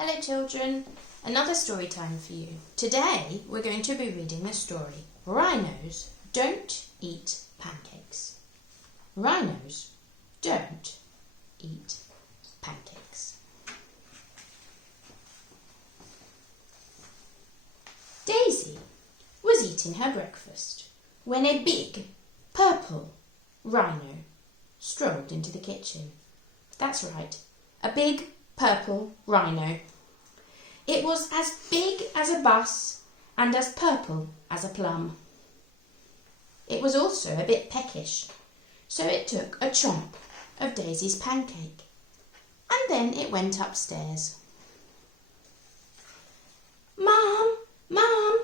Hello children, another story time for you. Today we're going to be reading the story Rhinos Don't Eat Pancakes. Rhinos don't eat pancakes. Daisy was eating her breakfast when a big purple rhino strolled into the kitchen. That's right, a big purple rhino. It was as big as a bus and as purple as a plum. It was also a bit peckish, so it took a chomp of Daisy's pancake, and then it went upstairs. "Mum, Mum,"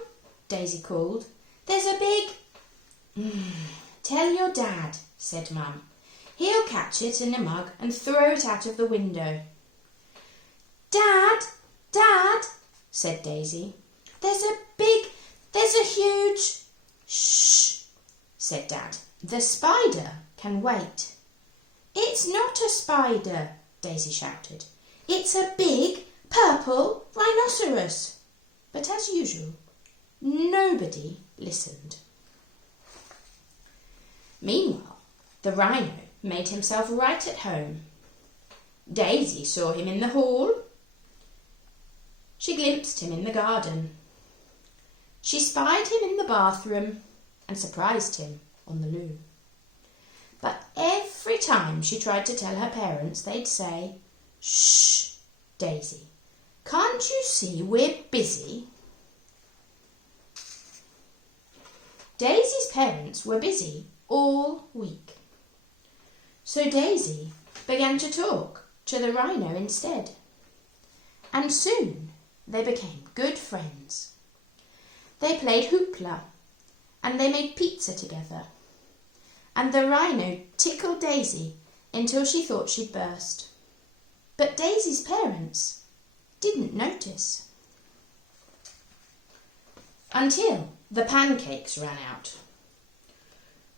Daisy called, "there's a big—" "Tell your dad," said Mum. "He'll catch it in a mug and throw it out of the window." "Dad, Dad," said Daisy, there's a huge—" "Shh," said Dad. "The spider can wait." "It's not a spider," Daisy shouted. "It's a big purple rhinoceros." But as usual, nobody listened. Meanwhile, the rhino made himself right at home. Daisy saw him in the hall. She glimpsed him in the garden. She spied him in the bathroom and surprised him on the loo. But every time she tried to tell her parents, they'd say, "Shh, Daisy, can't you see we're busy?" Daisy's parents were busy all week. So Daisy began to talk to the rhino instead. And soon they became good friends. They played hoopla and they made pizza together. And the rhino tickled Daisy until she thought she'd burst. But Daisy's parents didn't notice. Until the pancakes ran out.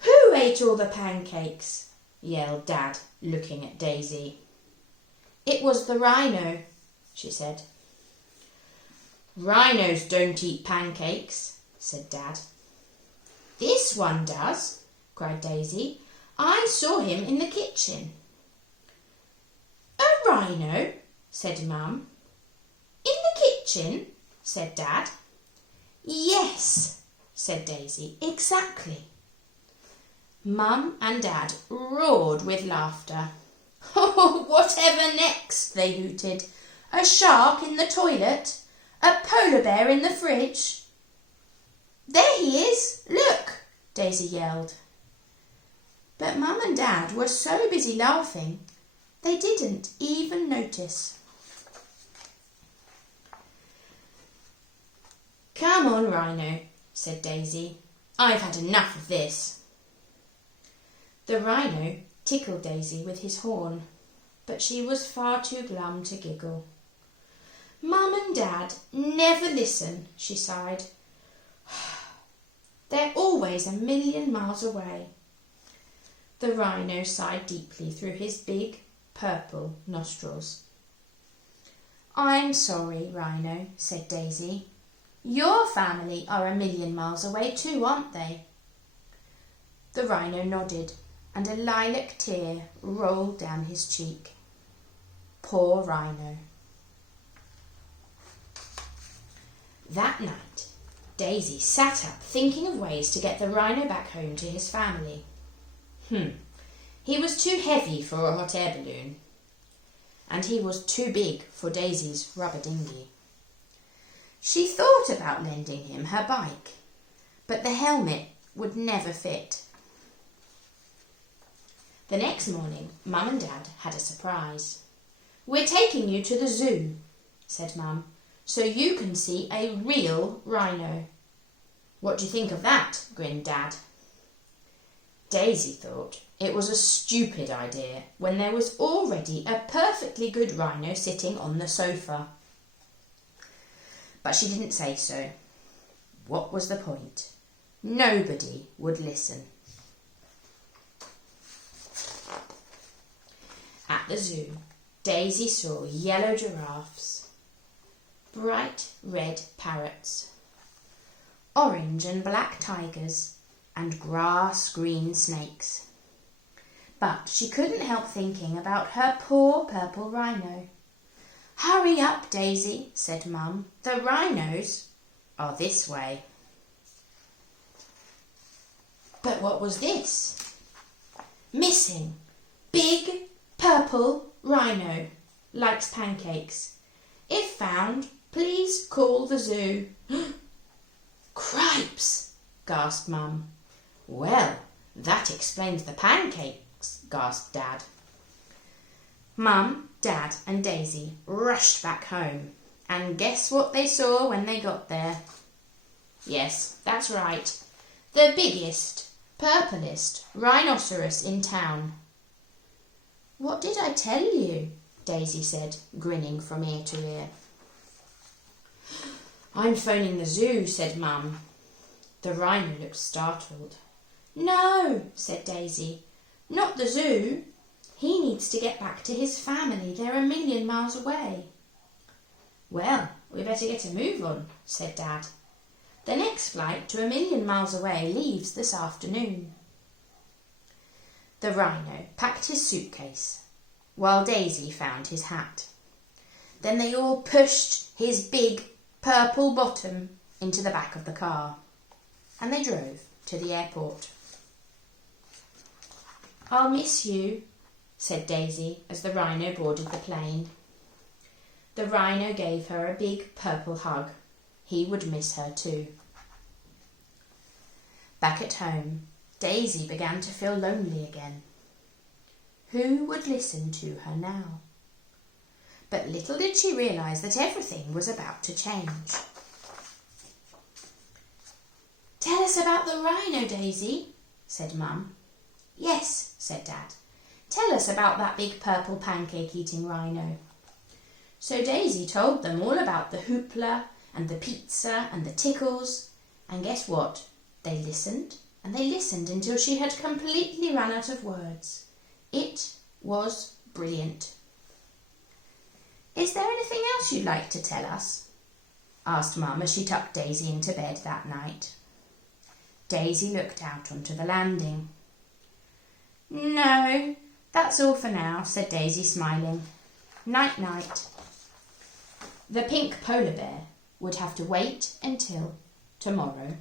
"Who ate all the pancakes?" yelled Dad, looking at Daisy. "It was the rhino," she said. "Rhinos don't eat pancakes," said Dad. "This one does," cried Daisy. "I saw him in the kitchen." "A rhino?" said Mum. "In the kitchen?" said Dad. "Yes," said Daisy, "exactly." Mum and Dad roared with laughter. "Oh, whatever next?" they hooted. "A shark in the toilet? A polar bear in the fridge?" "There he is! Look!" Daisy yelled. But Mum and Dad were so busy laughing, they didn't even notice. "Come on, Rhino," said Daisy. "I've had enough of this." The rhino tickled Daisy with his horn, but she was far too glum to giggle. "Mum and Dad never listen," she sighed. "They're always a million miles away." The rhino sighed deeply through his big purple nostrils. "I'm sorry, Rhino," said Daisy. "Your family are a million miles away too, aren't they?" The rhino nodded, and a lilac tear rolled down his cheek. Poor Rhino. That night, Daisy sat up thinking of ways to get the rhino back home to his family. He was too heavy for a hot air balloon, and he was too big for Daisy's rubber dinghy. She thought about lending him her bike, but the helmet would never fit. The next morning, Mum and Dad had a surprise. "We're taking you to the zoo," said Mum, "so you can see a real rhino." "What do you think of that?" grinned Dad. Daisy thought it was a stupid idea when there was already a perfectly good rhino sitting on the sofa. But she didn't say so. What was the point? Nobody would listen. At the zoo, Daisy saw yellow giraffes, bright red parrots, orange and black tigers, and grass-green snakes. But she couldn't help thinking about her poor purple rhino. "Hurry up, Daisy," said Mum. "The rhinos are this way." But what was this? Missing. Big purple rhino. Likes pancakes. If found, please call the zoo. "Cripes!" gasped Mum. "Well, that explains the pancakes," gasped Dad. Mum, Dad and Daisy rushed back home, and guess what they saw when they got there? Yes, that's right. The biggest, purplest rhinoceros in town. "What did I tell you?" Daisy said, grinning from ear to ear. "I'm phoning the zoo," said Mum. The rhino looked startled. "No," said Daisy, "not the zoo. He needs to get back to his family. They're 1,000,000 miles away." "Well, we better get a move on," said Dad. "The next flight to 1,000,000 miles away leaves this afternoon." The rhino packed his suitcase, while Daisy found his hat. Then they all pushed his big purple bottom into the back of the car, and they drove to the airport. "I'll miss you," said Daisy as the rhino boarded the plane. The rhino gave her a big purple hug. He would miss her too. Back at home, Daisy began to feel lonely again. Who would listen to her now? But little did she realise that everything was about to change. "Tell us about the rhino, Daisy," said Mum. "Yes," said Dad. "Tell us about that big purple pancake-eating rhino." So Daisy told them all about the hoopla and the pizza and the tickles, and guess what? They listened and they listened until she had completely run out of words. It was brilliant. "Is there anything else you'd like to tell us?" asked Mum as she tucked Daisy into bed that night. Daisy looked out onto the landing. "No, that's all for now," said Daisy, smiling. "Night-night." The pink polar bear would have to wait until tomorrow.